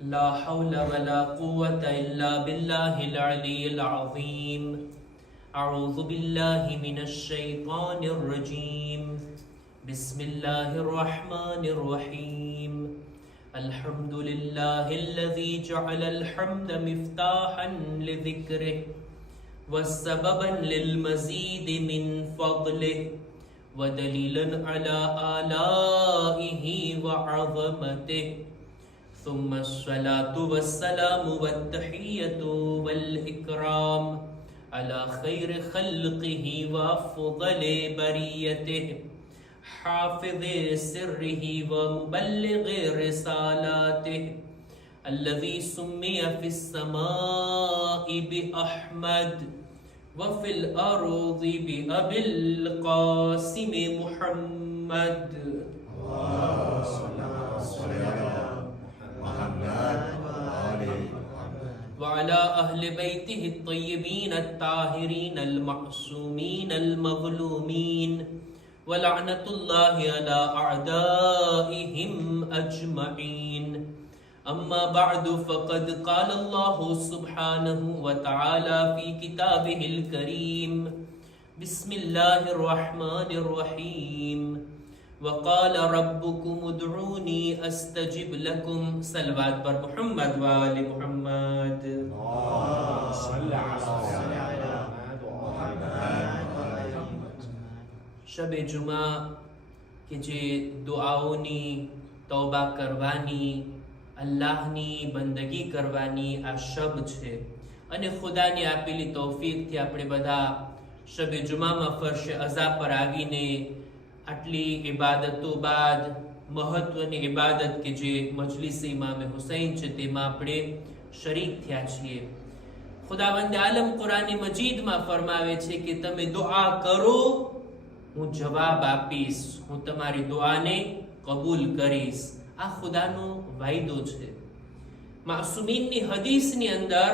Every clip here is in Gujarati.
لا حول ولا قوة إلا بالله العلي العظيم. أعوذ بالله من الشيطان الرجيم. بسم الله الرحمن الرحيم. الحمد لله الذي جعل الحمد مفتاحا لذكره وسببا للمزيد من فضله ودليلا على آلائه وعظمته. ثم الصلاة والسلام والتحية والإكرام على خير خلقه وأفضل بريته حافظ سره ومبلغ رسالاته الذي سمي في السماء بأحمد وفي الأرض بأبي القاسم محمد. وعلى أهل بيته الطيبين الطاهرين المعصومين المظلومين ولعنة الله على أعدائهم أجمعين. أما بعد فقد قال الله سبحانه وتعالى في كتابه الكريم بسم الله الرحمن الرحيم. وقال ربكم ادعوني استجب لكم. صلوات پر محمد و آل محمد. શબ જુમા કે જે દુઆઓની તૌબા કરવાની, અલ્લાહની બંદગી કરવાની આ શબ છે અને ખુદાની આપેલી તૌફીકથી આપણે બધા શબ જુમામાં ફર્શ અઝા પર આવીને આટલી ઇબાદતો બાદ મહત્વની ઇબાદત કે જે મજલિસ ઇમામે હુસૈન છે તેમાં આપણે શરીક થયા છીએ. ખુદાવંદ આલમ કુરાન મજીદમાં ફરમાવે છે કે તમે દુઆ કરો, હું જવાબ આપીશ, હું તમારી દુઆને કબૂલ કરીશ. આ ખુદાનો વાયદો છે. માસુમીનની હદીસની અંદર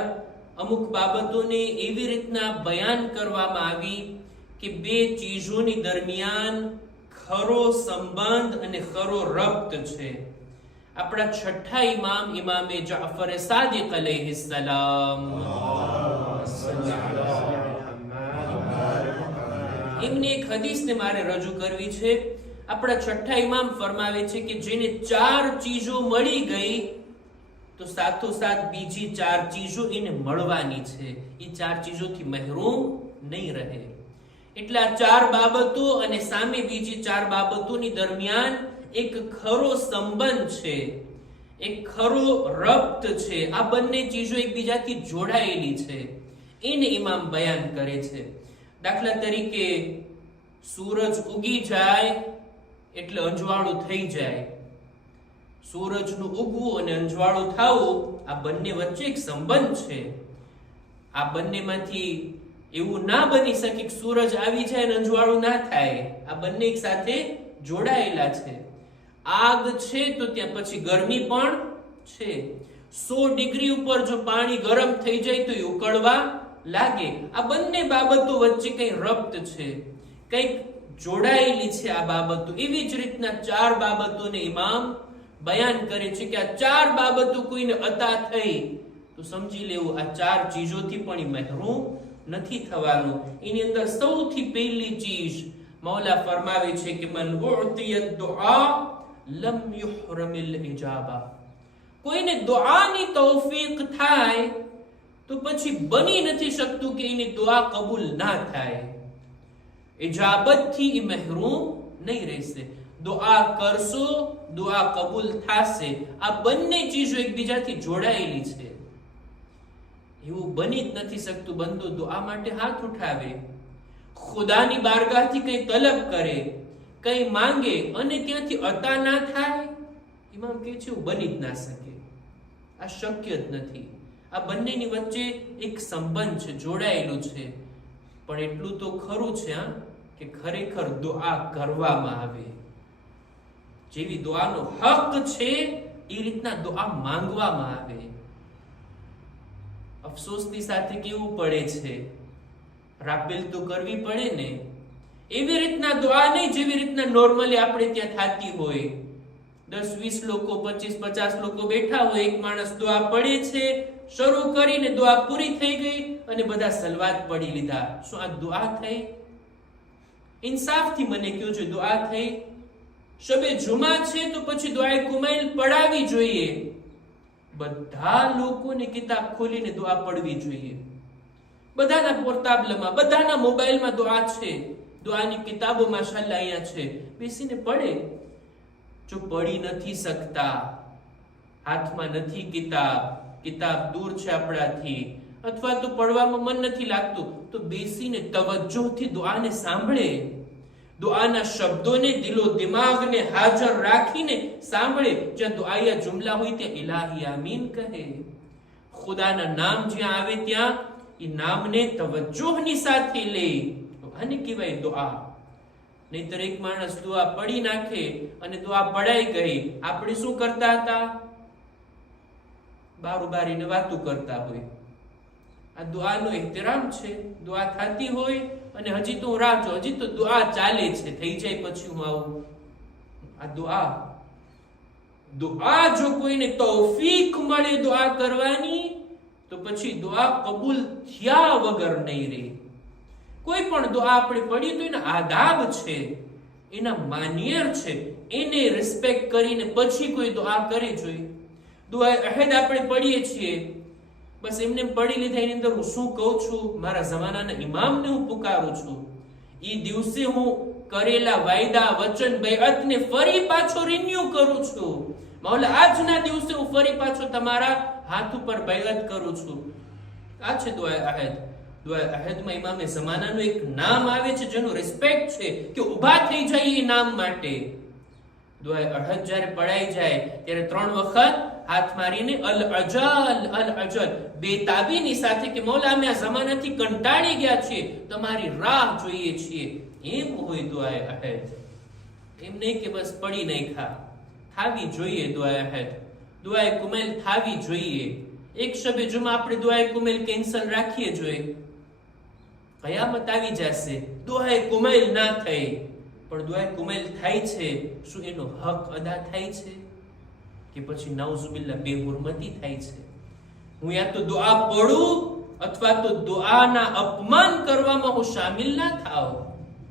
અમુક બાબતોને એવી રીતના બયાન કરવામાં આવી કે બે ચીજોની દરમિયાન ખરો સંબંધ અને ખરો રબ્ત છે. આપણા છઠ્ઠા ઇમામ ઇમામે જાફર સાદિક અલૈહિસ્સલામ એમની એક હદીસને મારે રજૂ કરવી છે. આપણા છઠ્ઠા ઇમામ ફરમાવે છે કે જેને ચાર ચીજો મળી ગઈ તો સાથોસાથ બીજી ચાર ચીજો એને મળવાની છે. એ ચાર ચીજોથી મહેરૂમ નહીં રહે. એટલે આ ચાર બાબતો અને સામે બીજી ચાર બાબતોની દરમિયાન એક ખરો સંબંધ છે, એક ખરો રબ્ત છે. આ બંને ચીજો એકબીજાથી જોડાયેલી છે એને ઇમામ બયાન કરે છે. દાખલા તરીકે સૂરજ ઉગી જાય એટલે અંજવાળું થઈ જાય. સૂરજનું ઉગવું અને અંજવાળું થવું આ બંને વચ્ચે એક સંબંધ છે. આ બંનેમાંથી એવું ના બની શકે કે સૂરજ આવી જાય અને અંજવાળું ના થાય. આ બંને એક સાથે જોડાયેલા છે. આગ છે તો ત્યાં પછી ગરમી પણ છે. 100 ડિગ્રી ઉપર જો પાણી ગરમ થઈ જાય તો એ ઉકળવા લાગે. આ બંને બાબતો વચ્ચે કઈ રબ્ત છે, કઈક જોડાયેલી છે આ બાબતો. એવી જ રીતના ચાર બાબતોને ઇમામ બયાન કરે છે કે આ ચાર બાબતો કોઈને અતા થઈ તો સમજી લેવું આ ચાર ચીજોથી પણ એ મહેરૂમ નથી થવાનું. એની અંદર સૌથી પહેલી ચીજ મૌલા ફરમાવે છે કે મન ઉઅતિયત દુઆ લમ યુહરમિલ ઇજાબા. કોઈને દુઆની તૌફીક થાય તો પછી બની નથી શકતું કે એની દુઆ કબૂલ ના થાય. ઇજાબતથી એ મહેરૂમ નહીં રહેશે. દુઆ કરશો, દુઆ કબૂલ થશે. આ બંને ચીજો એકબીજાથી જોડાયેલી છે. એવું બની જ નથી શકતું. બંદો દુઆ માટે હાથ ઉઠાવે, ખુદાની બારગાહથી કઈ તલબ કરે, કઈ માંગે અને ત્યાંથી અતા ના થાય, ઇમામ કહે છે એવું બની જ ના શકે. આ શક્ય જ નથી. આ બંનેની વચ્ચે એક સંબંધ છે, જોડાયેલું છે. પણ એટલું તો ખરું છે કે ખરેખર દુઆ કરવામાં આવે. જેવી દુઆનો હક છે એ રીતના દુઆ માંગવામાં આવે. અફસોસની સાથે કેવું પડે છે, રાપેલ તો કરવી પડે ને. એવી રીતના દુઆ નહીં જેવી રીતના નોર્મલી આપણે ત્યાં થતી હોય. 10-20 લોકો, 25-50 લોકો બેઠા હોય, એક માણસ દુઆ પડે છે, શરૂ કરીને દુઆ પૂરી થઈ ગઈ અને બધા સલવાત પડી લીધા. શું આ દુઆ થઈ? ઇન્સાફથી મને કયો છે, દુઆ થઈ? શબે જુમા છે તો પછી દુઆએ કુમૈલ પડાવી જોઈએ. બધા લોકોને કિતાબ ખોલીને દુઆ પડવી જોઈએ. બધાના પોર્ટેબલમાં, બધાના મોબાઈલમાં દુઆ છે. દુઆની કિતાબો માશાઅલ્લાહ અહીંયા છે, બેસીને પડે. જો પડી નથી શકતા, હાથમાં નથી કિતાબ દૂર છે આપણાથી, અથવા તો પડવામાં મન નથી લાગતું, તો બેસીને તવજ્જોથી દુઆને સાંભળે. દુઆના શબ્દોને દિલો દિમાગને હાજર રાખીને સાંભળે. જ્યાં દુઆયા જુમલા હોય ત્યાં ઇલાહી આમીન કહે. ખુદાના નામ જ્યાં આવે ત્યાં એ નામને તવજ્જોહની સાથે લે. આને કહેવાય દુઆ. નહીતર એક માણસ દુઆ પડી નાખે અને દુઆ પડાઈ ગઈ, આપણે શું કરતા હતા? બારીને વાતો કરતા હોય. આ દુઆનો એહતરામ છે. દુઆ થતી હોય અને હજી તો હું રાહ જોઉં, હજી તો દુઆ ચાલે છે, થઈ જાય પછી હું આવું. આ દુઆ જો કોઈને તૌફીક મળે દુઆ કરવાની, તો પછી દુઆ કબૂલ થયા વગર નહીં રહે. કોઈ પણ દુઆ આપણે પડી તો એના આદાબ છે, એના માનિયર છે, એને રિસ્પેક્ટ કરીને પછી કોઈ દુઆ કરે જોઈએ. દુઆ અહેદ આપણે પડીએ છીએ, બસ એમને પડી લીધા, એની અંદર હું શું કહું છું? મારા જમાનાના ઇમામને હું પુકારું છું. એ દિવસે હું કરેલા વાયદા, વચન, બૈઅતને ફરી પાછો રિન્યુ કરું છું. મૌલા આજના દિવસે હું ફરી પાછો તમારા હાથ ઉપર બૈઅત કરું છું. આ છે દુઆ અહેદ. દુઆ અહેદમાં ઇમામે જમાનાનું એક નામ આવે છે જેનું રિસ્પેક્ટ છે કે ઊભા થઈ જાય એ નામ માટે. દુઆ અહેદ જ્યારે પડાઈ જાય ત્યારે 3 વખત હાથ મારીને અલ અજલ બેતાબીની સાથે કે મૌલા અમે આ જમાનાથી કંટાળી ગયા છીએ, તમારી રાહ જોઈએ છીએ. એમ હોય દુઆ અહેદ. એમ નહીં કે બસ પડી નાખ્યા. થાવી જોઈએ દુઆ અહેદ. દુઆ કુમૈલ થાવી જોઈએ. એક શબે જુમા આપણે દુઆ કુમૈલ કેન્સલ રાખીએ જોઈએ, કયામત આવી જશે. દુઆ કુમૈલ ના થઈ પણ દુઆ કુમૈલ થાય છે, શું એનો હક અદા થાય છે કે પછી નાઉઝુબિલ્લાહ બેહુરમતી થાય છે? હું યા તો દુઆ પઢું અથવા તો દુઆના અપમાન કરવામાં હું શામિલ ના થાવ.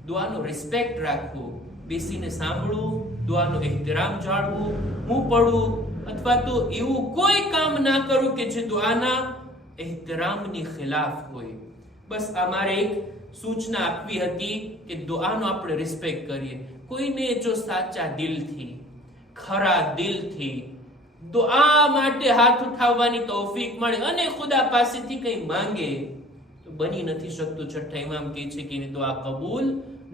દુઆનો રિસ્પેક્ટ રાખવું, બેસીને સાંભળવું, દુઆનો એહતરામ જાળવું. હું પઢું અથવા તો એવું કોઈ કામ ના કરું કે જે દુઆના એહતરામની ખિલાફ હોય. બસ અમારે એક સૂચના આપવી હતી કે દુઆનો આપણે રિસ્પેક્ટ કરીએ. કોઈને જો સાચા દિલથી, ખરા દિલથી દુઆ માટે હાથ ઉઠાવવાની તૌફીક મળે અને ખુદા પાસેથી કંઈ માંગે, તો બની નથી શકતું. છઠ્ઠા ઇમામ કહે છે કે એની દુઆ કબૂલ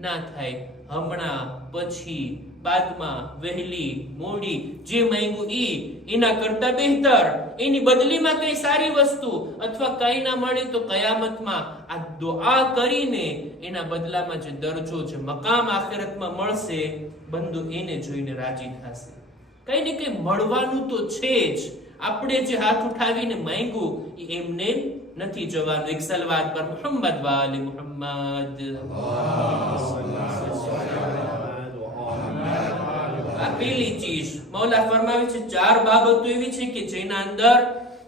ના થાય. હમણાં, પછી, બાદમાં, વહેલી, મોડી, જે માંગ્યું એના કરતા બહેતર, એની બદલીમાં કઈ સારી વસ્તુ અથવા કઈ ના મળે તો કયામતમાં આ દુઆ કરીને એના બદલામાં જે દરજ્જો, જે મકામ આખિરતમાં મળશે, બંદો એને જોઈને રાજી થશે. કઈ ને કઈ મળવાનું તો છે જ. આપણે જે હાથ ઉઠાવીને માંગ્યું એ એમને નથી જવાનું. એક સલવાત પર મુહમ્મદ વાલે મુહમ્મદ. આ પેલી ચીજ મૌલા ફરમાવે છે, 4 બાબતો એવી છે કે જેના અંદર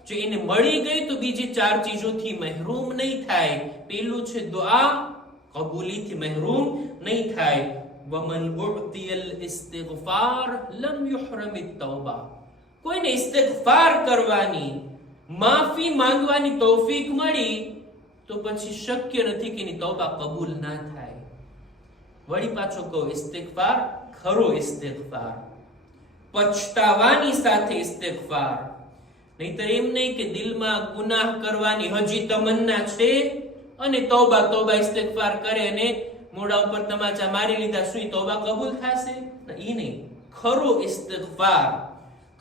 જે એને મળી ગઈ તો બીજી 4 ચીજોથી મહેરૂમ નહીં થાય. પેલું છે દુઆ કબૂલીથી મહેરૂમ નહીં થાય. વમન ઉઅતિયલ ઇસ્તિગફાર લમ યુહરમ તૌબા. કોઈને ઇસ્તિગફાર કરવાની, માફી માંગવાની તૌફીક મળી તો પછી શક્ય નથી કે એની તૌબા કબૂલ ના થાય. વળી પાછો કહો, ઇસ્તિગફાર ખરો ઇસ્તિગફાર, પછતાવાની સાથે ઇસ્તિગફાર. નહીતર એમ નહીં કે દિલમાં ગુનાહ કરવાની હજી તમન્ના છે અને તૌબા ઇસ્તિગફાર કરે અને મોઢા ઉપર તમાચા મારી લીધા, શું તૌબા કબૂલ થશે? ના, ઈ નહીં. ખરો ઇસ્તિગફાર,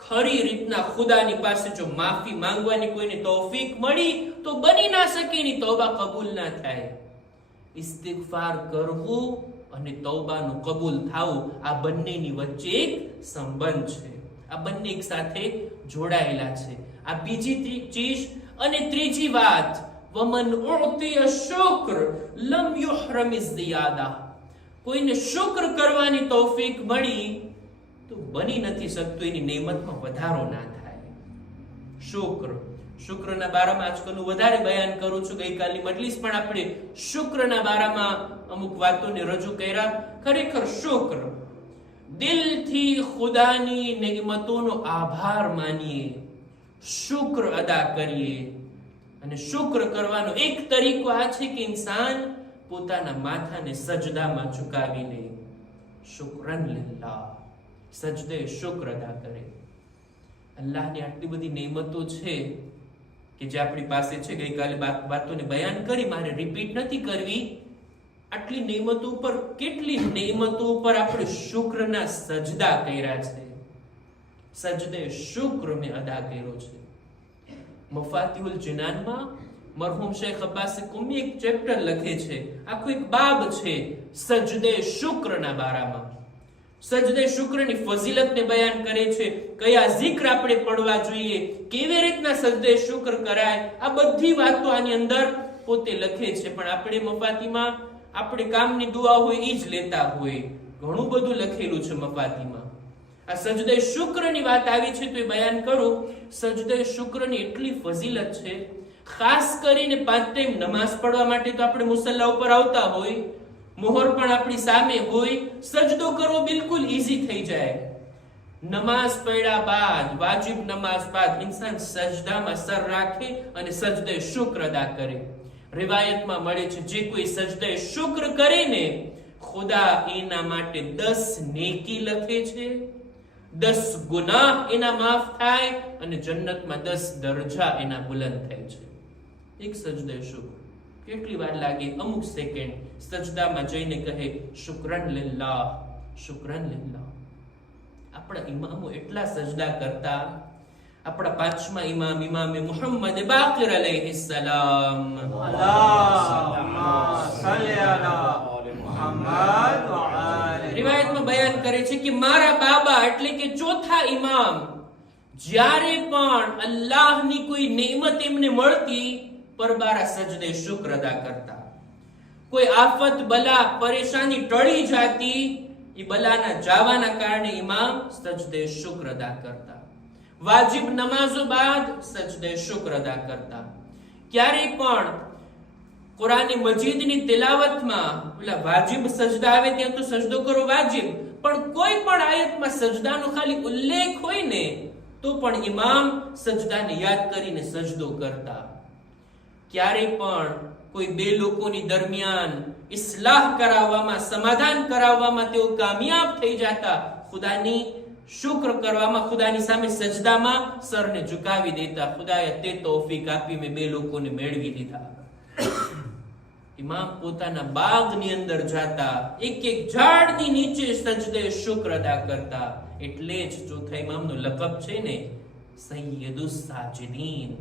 ખરી રીતના ખુદાની પાસે જો માફી માંગવાની કોઈને તૌફીક મળી તો બની ના શકે એની તૌબા કબૂલ ના થાય. ઇસ્તિગફાર કરવું અને તૌબાનું કબૂલ થાવું, આ બંનેની વચ્ચે એક સંબંધ છે. આ બંને એક સાથે જોડાયેલા છે. આ બીજી ચીજ. અને ત્રીજી વાત, વમન ઉઅતિય શુક્ર લમ યુહરમ ઝિયાદા. કોઈને શુક્ર કરવાની તૌફીક મળી તો બની નથી શકતું એની નેમતમાં વધારો ના થાય. શુક્રના બારામાં આજકાલનું વધારે બયાન કરું છું. ગઈકાલની મજલિસ પણ આપણે શુક્રના બારામાં અમુક વાતોને રજૂ કર્યા. ખરેખર શુક્ર, દિલથી ખુદાની નેમતોનો આભાર માનીએ, શુક્ર અદા કરીએ. અને શુક્ર કરવાનો એક તરીકો આ છે કે ઇન્સાન પોતાના માથાને સજદામાં ઝુકાવી લે. શુક્રન લિલ્લાહ, સજદે શુક્ર અદા કરે. અલ્લાહની આટલી બધી નેમતો છે કે જે આપણી પાસે છે. ગઈકાલે વાતોને બયાન કરી, મારે રિપીટ નથી કરવી. આટલી નેમતો ઉપર, કેટલી નેમતો ઉપર આપણે શુક્રના સજદા કર્યા છે. સજદે શુક્ર મેં અદા કર્યો છે. મફાતિહુલ જિનાનમાં મરહુમ શેખ અબ્બાસ કુમી એક ચેપ્ટર લખે છે, આખું એક બાબ છે સજદે શુક્રના બારામાં. સજદે શુક્રની ફઝીલતને બયાન કરે છે, કયા zikr આપણે પડવા જોઈએ, કેવી રીતના સજદે શુક્ર કરાય. આ બધી વાતો આની અંદર પોતે લખે છે. પણ આપણે મફાતીમાં આપણે કામની દુઆ હોય એ જ લેતા હોય. ઘણું બધું લખેલું છે મફાતીમાં. આ સજદે શુક્રની વાત આવી છે તો એ બયાન કરું. સજદે શુક્રની એટલી ફઝીલત છે, ખાસ કરીને 5 ટાઈમ નમાઝ પડવા માટે તો આપણે મુસલ્લા ઉપર આવતા હોય, મોહર પણ આપણી સામે હોય, સજદો કરવો બિલકુલ ઈઝી થઈ જાય. નમાઝ પડ્યા બાદ, વાજિબ નમાઝ બાદ ઇન્સાન સજદામાં સર રાખે અને સજદે શુક્ર અદા કરે. રિવાયતમાં મળે છે, જે કોઈ સજદે શુક્ર કરે ને, ખુદા એના માટે 10 નેકી લખે છે, 10 ગુનાહ એના માફ થાય અને જન્નતમાં 10 દરજા એના બુલંદ થાય છે. એક સજદે શુક્ર કેટલી વાર લાગે? અમુક સેકન્ડ સજદામાં જઈને કહે શુક્રન લિલ્લાહ, શુક્રન લિલ્લાહ. આપણા ઇમામો એટલા સજદા કરતા. આપણા 5મા ઇમામ ઇમામે મુહમ્મદ બાકિર અલૈહિસ્સલામ, રિવાયતમાં બયાન કરે છે કે મારા બાબા એટલે કે ચોથા ઇમામ જ્યારે પણ અલ્લાહની કોઈ નેમત એમને મળતી, પરબારા સજદે શુક્ર અદા કરતા. કોઈ આફત, બલા, પરેશાની ટળી જાતી, એ બલાના જાવાના કારણે ઇમામ સજદે શુક્ર અદા કરતા. વાજિબ નમાઝો બાદ સજદે શુક્ર અદા કરતા. ક્યારેય પણ કુરાની મજીદની તિલાવતમાં ઓલા વાજિબ સજદા આવે ત્યાં તો સજદો કરો વાજિબ, પણ કોઈ પણ આયતમાં સજદાનો ખાલી ઉલ્લેખ હોય ને તો પણ ઇમામ સજદાને યાદ કરીને સજદો કરતા. ક્યારેય પણ કોઈ બે લોકોની દરમિયાન ઇસ્લાહ કરાવવામાં, સમાધાન કરાવવામાં તેઓ કામયાબ થઈ જતા, ખુદાની શુક્ર કરવામાં, ખુદાની સામે સજદામાં સરને ઝુકાવી દેતા. ખુદાએ તે તૌફીક આપી, મેં બે લોકોને મેળવી લીધા. ઇમામ પોતાના બાગની અંદર જાતા, એક એક ઝાડની નીચે સજદે શુક્ર અદા કરતા. એટલે જ ચોથા ઇમામનો લકબ છે ને સૈયદુસ સાજિદીન,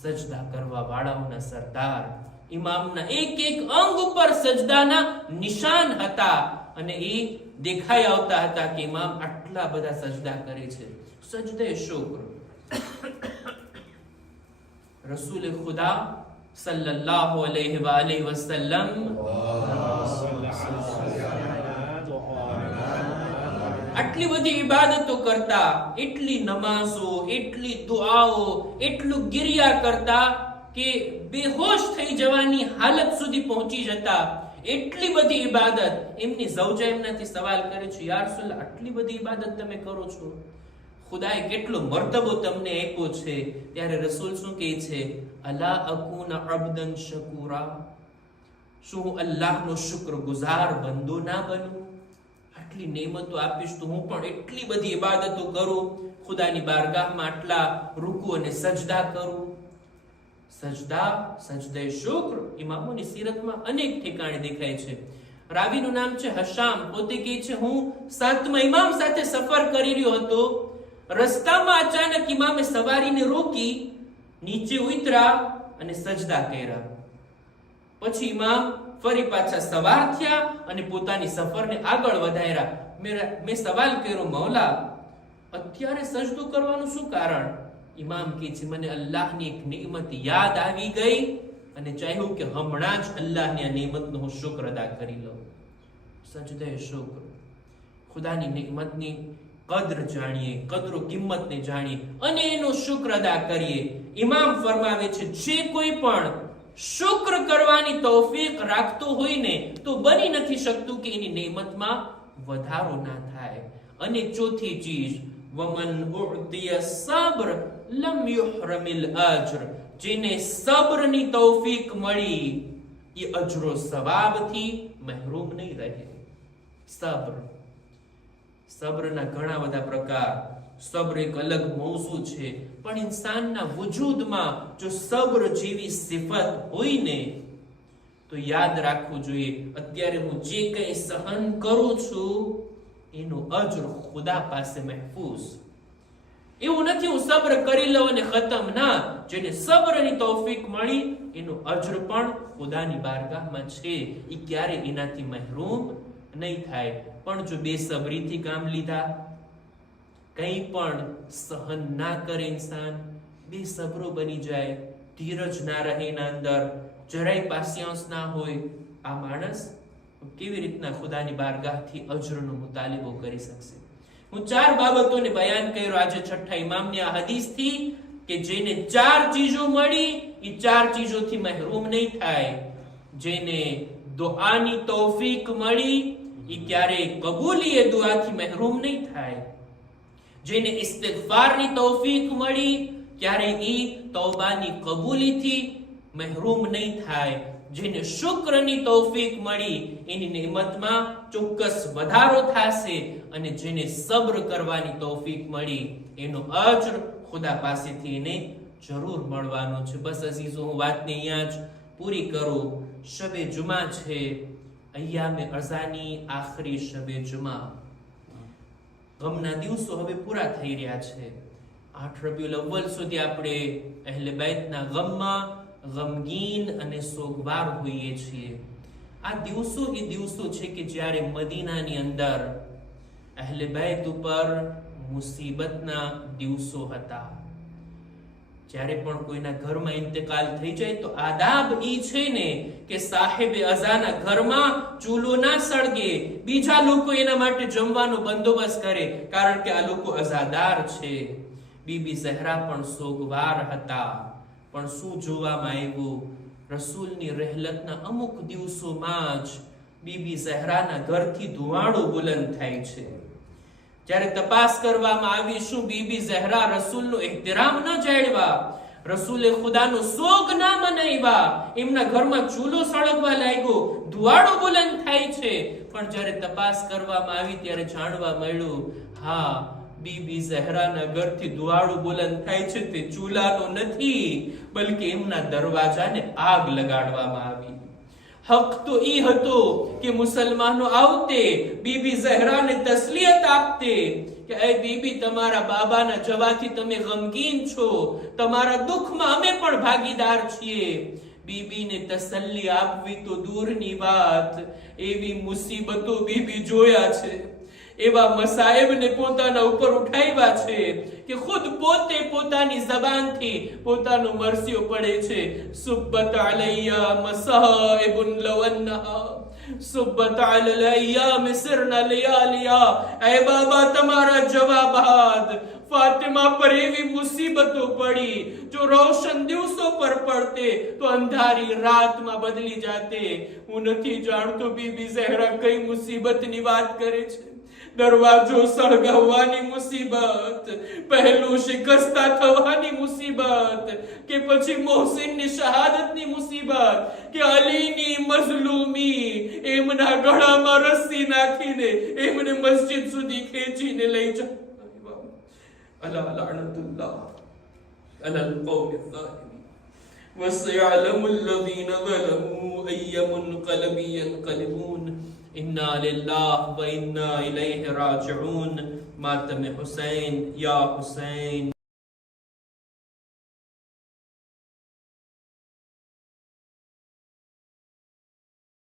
સજદા કરવા વાળાઓના સરદાર. ઇમામના એક એક અંગ ઉપર સજદાના નિશાન હતા અને એ દેખાઈ આવતા હતા કે ઇમામ આટલા બધા સજદા કરે છે. સજદે શુક્ર. રસૂલ ખુદા સલ્લલ્લાહુ અલૈહિ વસલ્લમ આટલી બધી ઇબાદતો કરતા, એટલી નમાઝો, એટલી દુઆઓ, એટલું ગિરિયા કરતા કે બેહોશ થઈ જવાની હાલત સુધી પહોંચી જતા. એટલી બધી ઇબાદત. એમની ઝૌજા એમનાથી સવાલ કરે છે, યા રસૂલલ્લાહ, આટલી બધી ઇબાદત તમે કરો છો, ખુદાએ કેટલો મર્તબો તમને આપ્યો છે. ત્યારે રસૂલ શું કહે છે? અલા અકુના અબ્દન શકુરા, શું હું અલ્લાહનો શુક્રગુજાર બંદો ના બનું? આટલી નેમતો આપીશ તો હું પણ એટલી બધી ઇબાદતો કરું, ખુદાની બારગાહમાં આટલા રૂકુ અને સજદા કરું. સજદા, સજદે શુક્ર ઇમામોની સીરતમાં અનેક ઠેકાણે દેખાય છે. રાવીનું નામ છે હશામ, પોતે કહે છે, હું 7મા ઇમામ સાથે સફર કરી રહ્યો હતો. રસ્તામાં અચાનક ઇમામે સવારીને રોકી, નીચે ઉતરા અને સજદા કર્યા. પછી ઇમામ ફરી પાછા સવાર થયા અને પોતાની સફરને આગળ વધાર્યા. મેં સવાલ કર્યો, મૌલા, અત્યારે સજદો કરવાનું શું કારણ? ઇમામ કહે છે, મને અલ્લાહની એક નિયમત યાદ આવી ગઈ અને ચાહ્યું કે હમણાં જ અલ્લાહની આ નિયમતનો હું શુક્ર અદા કરી લઉં. સજદે શુક્ર. ખુદાની નિમતની કદર જાણીએ, કદરો કિંમતને જાણીએ અને એનો શુક્ર અદા કરીએ. ઇમામ ફરમાવે છે, જે કોઈ પણ શુક્ર કરવાની તૌફીક રાખતો હોય ને તો બની નથી શકતું કે એની નિમતમાં વધારો ના થાય. અને ચોથી ચીજ, વમન ઉઅતિય સબ્ર લમ યુહરમિલ અજ્ર, જેને સબ્રની તૌફીક મળી એ અજરો સવાબથી મહેરૂમ નહીં રહે. સબ્રના ઘણા બધા પ્રકાર, સબ્ર એક અલગ મૌઝૂ છે, પણ ઇન્સાનના વજૂદમાં જો સબ્ર જેવી સિફત હોય ને તો યાદ રાખવું જોઈએ, અત્યારે હું જે કંઈ સહન કરું છું એનો અજર ખુદા પાસે મહેફૂઝ. એવું નથી હું સબ્ર કરી લઉં અને ખતમ. ના, જેને સબ્રની તૌફીક મળી એનો અજર પણ ખુદાની બારગાહમાં છે, એ ક્યારે એનાથી મહેરૂમ નહીં થાય. પણ જો બેસબરીથી કામ લીધા, કંઈ પણ સહન ના કરે ઇન્સાન, બેસબરો બની જાય, ધીરજ ના રહે એના અંદર, જરાય પાસિયાંસ ના હોય, આ માણસ કેવી રીતના ખુદાની બારગાહથી અજરનો મુતાલિબો કરી શકશે? હું 4 બાબતોને બયાન કર્યો આજે છઠ્ઠા ઇમામની આ હદીસથી કે જેને 4 ચીજો મળી એ 4 ચીજોથી મહેરૂમ નહીં થાય. જેને દુઆની તૌફીક મળી એ ક્યારેય કબૂલી દુઆથી મહેરૂમ નહીં થાય. જેને ઇસ્તિગફારની તૌફીક મળી ક્યારેય એ તૌબાની કબૂલીથી મહેરૂમ નહીં થાય. જેને શુક્રની તૌફીક મળી એની નિમતમાં ચોક્કસ વધારો થશે. અને જેને સબ્ર કરવાની તૌફીક મળી એનો અજર ખુદા પાસેથી એને જરૂર મળવાનો છે. બસ અઝીઝો, હું વાતને અહીંયા જ પૂરી કરું. શબે જુમા છે, અય્યામે અઝાની આખરી શબે જુમા. ગમના દિવસો હવે પૂરા થઈ રહ્યા છે. 8 રબીઉલ અવ્વલ સુધી આપણે અહેલે બેતના ગમમાં ગમગીન અને સોગવાર હોઈએ છીએ. આ દિવસો એ દિવસો છે કે જ્યારે મદીનાની અંદર અહેલે બેત ઉપર મુસીબતના દિવસો હતા. જ્યારે પણ કોઈના ઘરમાં ઇન્તકાલ થઈ જાય તો આદાબ ઈ છે ને કે સાહેબે અઝાના ઘરમાં ચૂલો ના સળગે, બીજા લોકો એના માટે જમવાનો બંદોબસ્ત કરે, કારણ કે આ લોકો અઝાદાર છે. બીબી ઝહરા પણ સોગવાર હતા. પણ શું જોવામાં આવ્યું? રસૂલની રહેલતના અમુક દિવસોમાં જ બીબી ઝહરાના ઘરથી ધુવાડો બુલંદ થાય છે. જ્યારે તપાસ કરવામાં આવી, શું બીબી ઝહરા રસૂલનો એહતરામ ન જાળવા, રસૂલે ખુદાનો સોગ ના મનાવ્યા, એમના ઘરમાં ચૂલો સળગવા લાગ્યો, ધુવાડો બુલંદ થાય છે. પણ જ્યારે તપાસ કરવામાં આવી ત્યારે જાણવા મળ્યું, હા, બીબી ઝહરાના ઘરથી ધુવાડો બુલંદ થાય છે તે ચૂલાનો નથી, બલકે એમના દરવાજાને આગ લગાડવામાં આવી. હક તો ઈ હતો કે મુસલમાનો આવતે બીબી ઝહરાને તસલિયત આપતે કે એ બીબી, તમારા બાબાના જવાથી તમે ગમગીન છો, તમારા દુઃખમાં અમે પણ ભાગીદાર છીએ. બીબીને તસલ્લી આપવી તો દૂરની વાત, એવી મુસીબતો બીબી જોયા છે, એવા મસાઈબને પોતાના ઉપર ઉઠાવ્યા છે કે ખુદ પોતે પોતાની જબાનથી પોતાનો મરસીઓ પડે છે. સુબ્બત અલૈયા મસાઈબુન લવન્નહા સુબ્બત અલલ અય્યામ સિરના લયાલિયા. એ બાબા, તમારા જવાબાદ ફાતિમા પર એવી મુસીબતો પડી, જો રોશન દિવસો પર પડતે તો અંધારી રાતમાં બદલી જાતે. હું નથી જાણતો બીબી ઝહરા કઈ મુસીબતની વાત કરે છે. દરવાજો સળગાવવાની મુસીબત, પહેલું શિકસ્તા થવાની મુસીબત, કે પછી મોહસિનની શહાદતની મુસીબત, કે અલીની મઝલૂમી, એમના ગળામાં રસ્સી નાખીને એમને મસ્જિદ સુધી ખેંચીને લઈ જાય. અલા લઅનતુલ્લાહ અલલ કૌમિ ઝાલિમીન વસયઅલમુ અલ્લઝીન ઝલમુ અય્ય મુન્કલબિ યન્કલિબૂન. इन्ना लिल्लाह व इन्ना इलैहि राजिऊन. मातम हुसैन या हुसैन.